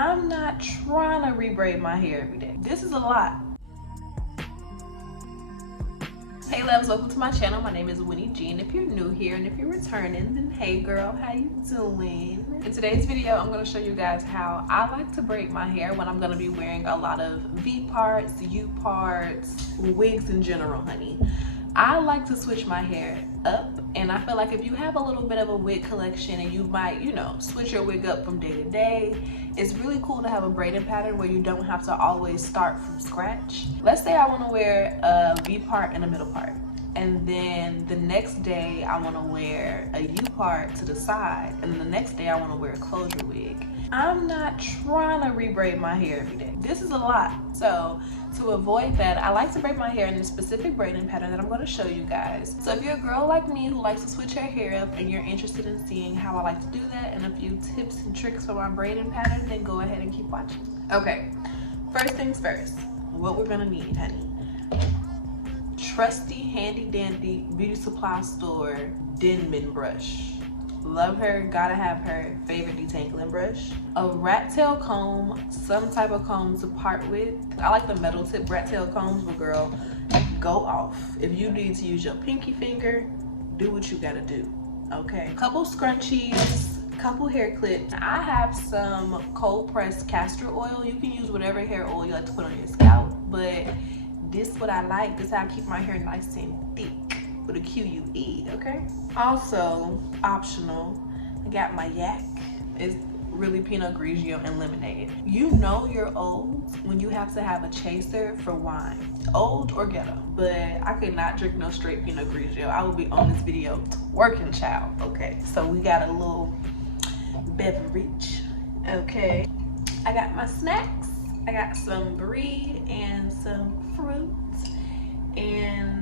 I'm not trying to rebraid my hair every day. This is a lot. Hey loves, welcome to my channel. My name is Winnie G, and if you're new here and if you're returning, then hey girl, how you doing? In today's video, I'm going to show you guys how I like to braid my hair when I'm going to be wearing a lot of V parts, U parts, wigs in general, honey. I like to switch my hair up, and I feel like if you have a little bit of a wig collection and you might, switch your wig up from day to day, it's really cool to have a braiding pattern where you don't have to always start from scratch. Let's say I want to wear a V part and a middle part, and then the next day I want to wear a U part to the side, and then the next day I want to wear a closure wig. I'm not trying to rebraid my hair every day. This is a lot. So to avoid that, I like to braid my hair in a specific braiding pattern that I'm going to show you guys. So if you're a girl like me who likes to switch her hair up and you're interested in seeing how I like to do that and a few tips and tricks for my braiding pattern, then go ahead and keep watching. Okay, first things first, what we're going to need, honey. Trusty, handy dandy beauty supply store Denman brush. Love her, gotta have her. Favorite detangling brush. A rat tail comb, some type of comb to part with. I like the metal tip rat tail combs, but girl, go off. If you need to use your pinky finger, do what you gotta do, okay? Couple scrunchies, couple hair clips. I have some cold pressed castor oil. You can use whatever hair oil you like to put on your scalp, but this is what I like. This is how I keep my hair nice and thick. With a QUE, okay? Also, optional, I got my yak. It's really Pinot Grigio and lemonade. You know you're old when you have to have a chaser for wine. Old or ghetto. But I could not drink no straight Pinot Grigio. I will be on this video working, child, okay? So we got a little beverage, okay? I got my snacks. I got some brie and some fruit and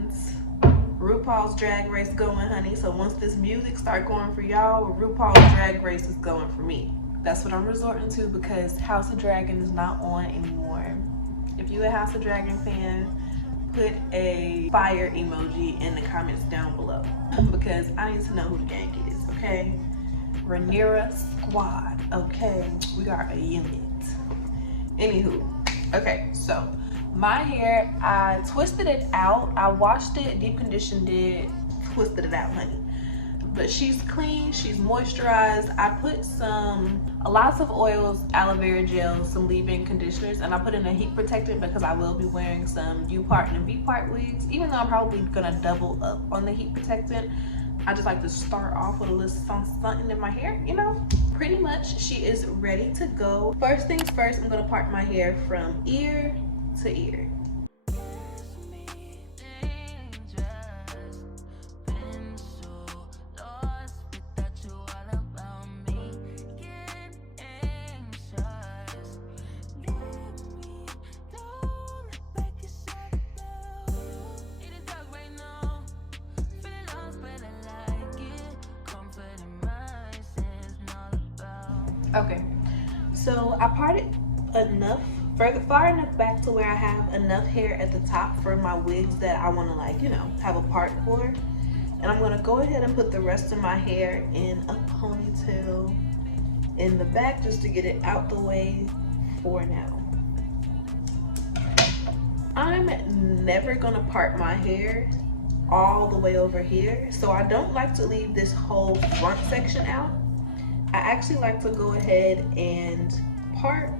RuPaul's Drag Race going, honey. So once this music start going for y'all, RuPaul's Drag Race is going for me. That's what I'm resorting to because House of Dragon is not on anymore. If you a House of Dragon fan, put a fire emoji in the comments down below because I need to know who the gang is, okay? Rhaenyra squad, okay? We are a unit. Anywho, okay, so my hair, I twisted it out. I washed it, deep conditioned it, twisted it out, honey. But she's clean, she's moisturized. I put lots of oils, aloe vera gels, some leave-in conditioners, and I put in a heat protectant because I will be wearing some U-part and V-part wigs. Even though I'm probably gonna double up on the heat protectant, I just like to start off with a little something in my hair, Pretty much she is ready to go. First things first, I'm gonna part my hair from ear to ear. Okay, so I parted enough, far enough back to where I have enough hair at the top for my wigs that I want to have a part for. And I'm going to go ahead and put the rest of my hair in a ponytail in the back just to get it out the way for now. I'm never going to part my hair all the way over here, so I don't like to leave this whole front section out. I actually like to go ahead and part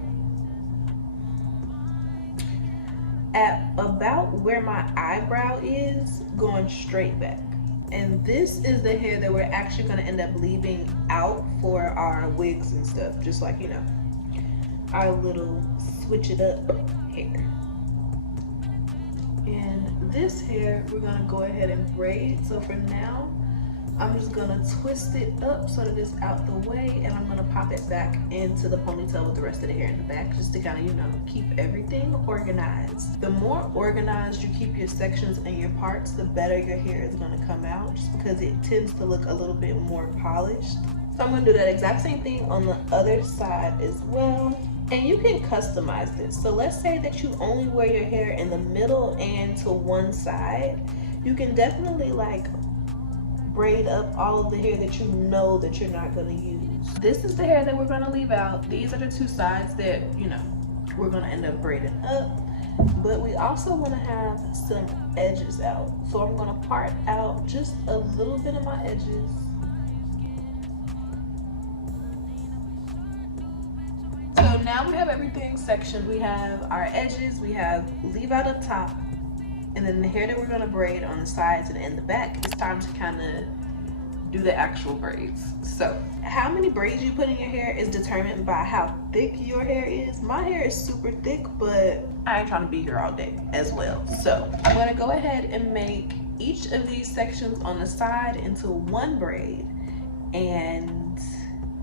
at about where my eyebrow is, going straight back. And this is the hair that we're actually going to end up leaving out for our wigs and stuff, just like, our little switch it up hair. And this hair we're going to go ahead and braid. So for now, I'm just gonna twist it up so that it's out the way, and I'm gonna pop it back into the ponytail with the rest of the hair in the back, just to kind of, keep everything organized. The more organized you keep your sections and your parts, the better your hair is gonna come out, just because it tends to look a little bit more polished. So I'm gonna do that exact same thing on the other side as well. And you can customize this. So let's say that you only wear your hair in the middle and to one side. You can definitely braid up all of the hair that you know that you're not gonna use. This is the hair that we're gonna leave out. These are the two sides that, you know, we're gonna end up braiding up. But we also wanna have some edges out. So I'm gonna part out just a little bit of my edges. So now we have everything sectioned. We have our edges, we have leave out up top, and then the hair that we're gonna braid on the sides and in the back. It's time to kind of do the actual braids. So how many braids you put in your hair is determined by how thick your hair is. My hair is super thick, but I ain't trying to be here all day as well. So I'm gonna go ahead and make each of these sections on the side into one braid, and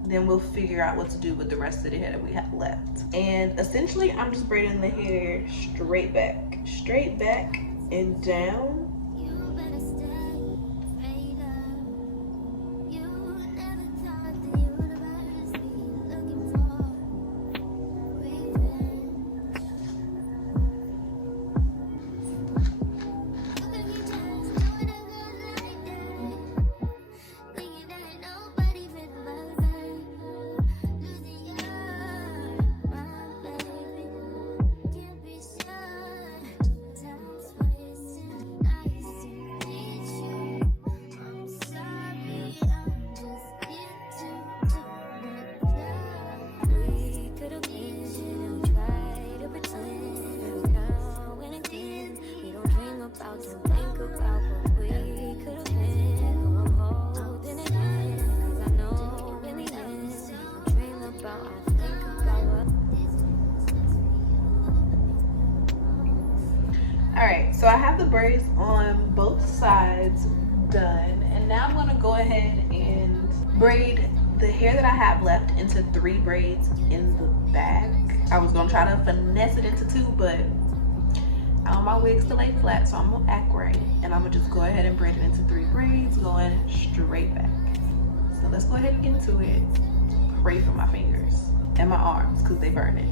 then we'll figure out what to do with the rest of the hair that we have left. And essentially I'm just braiding the hair straight back and down. Alright, so I have the braids on both sides done, and now I'm going to go ahead and braid the hair that I have left into 3 braids in the back. I was going to try to finesse it into 2, but I want my wigs to lay flat, so I'm going to act right, and I'm going to just go ahead and braid it into 3 braids going straight back. So let's go ahead and get into it. Pray for my fingers and my arms because they burn it.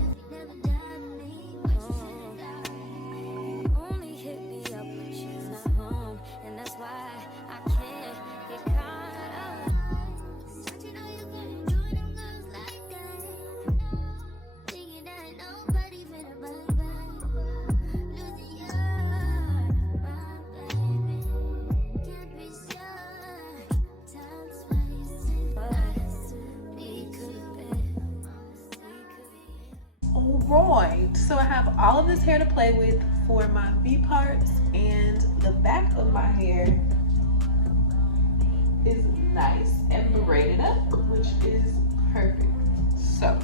Alright, so I have all of this hair to play with for my V parts, and the back of my hair is nice and braided up, which is perfect. So,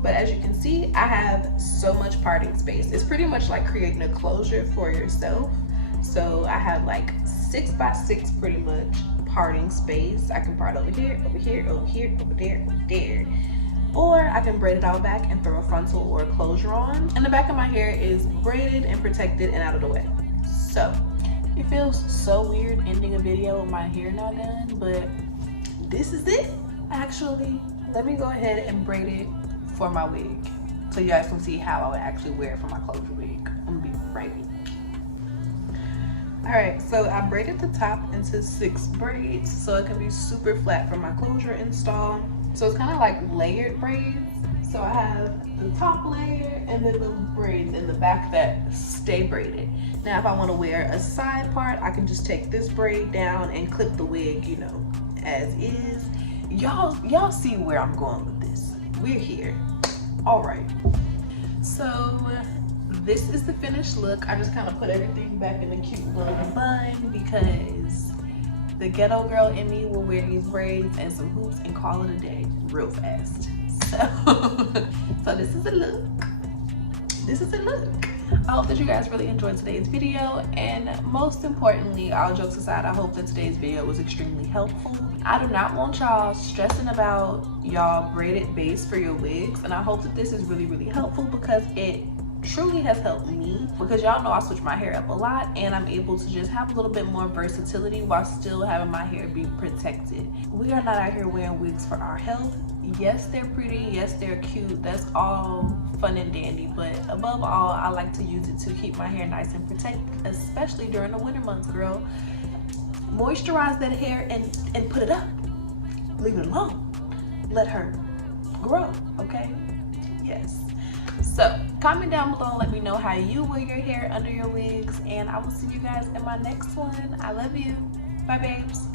but as you can see, I have so much parting space. It's pretty much like creating a closure for yourself. So I have like 6 by 6 pretty much parting space. I can part over here, over here, over here, over there, over there. Or I can braid it all back and throw a frontal or a closure on. And the back of my hair is braided and protected and out of the way. So it feels so weird ending a video with my hair not done, but this is it. Actually, let me go ahead and braid it for my wig so you guys can see how I would actually wear it for my closure wig. I'm gonna be right back. All right, so I braided the top into 6 braids so it can be super flat for my closure install. So it's kind of like layered braids. So I have the top layer and then the braids in the back that stay braided. Now, if I want to wear a side part, I can just take this braid down and clip the wig, you know, as is. Y'all see where I'm going with this. We're here. All right. So this is the finished look. I just kind of put everything back in the cute little bun because the ghetto girl in me will wear these braids and some hoops and call it a day real fast. So this is a look. This is a look. I hope that you guys really enjoyed today's video, and most importantly, all jokes aside, I hope that today's video was extremely helpful. I do not want y'all stressing about y'all braided base for your wigs, and I hope that this is really, really helpful because it truly has helped me, because y'all know I switch my hair up a lot and I'm able to just have a little bit more versatility while still having my hair be protected. We are not out here wearing wigs for our health. Yes, they're pretty, yes, they're cute, that's all fun and dandy, but above all, I like to use it to keep my hair nice and protected, especially during the winter months, girl. moisturize that hair and put it up. Leave it alone. Let her grow, okay? Yes. So comment down below and let me know how you wear your hair under your wigs, and I will see you guys in my next one. I love you. Bye, babes.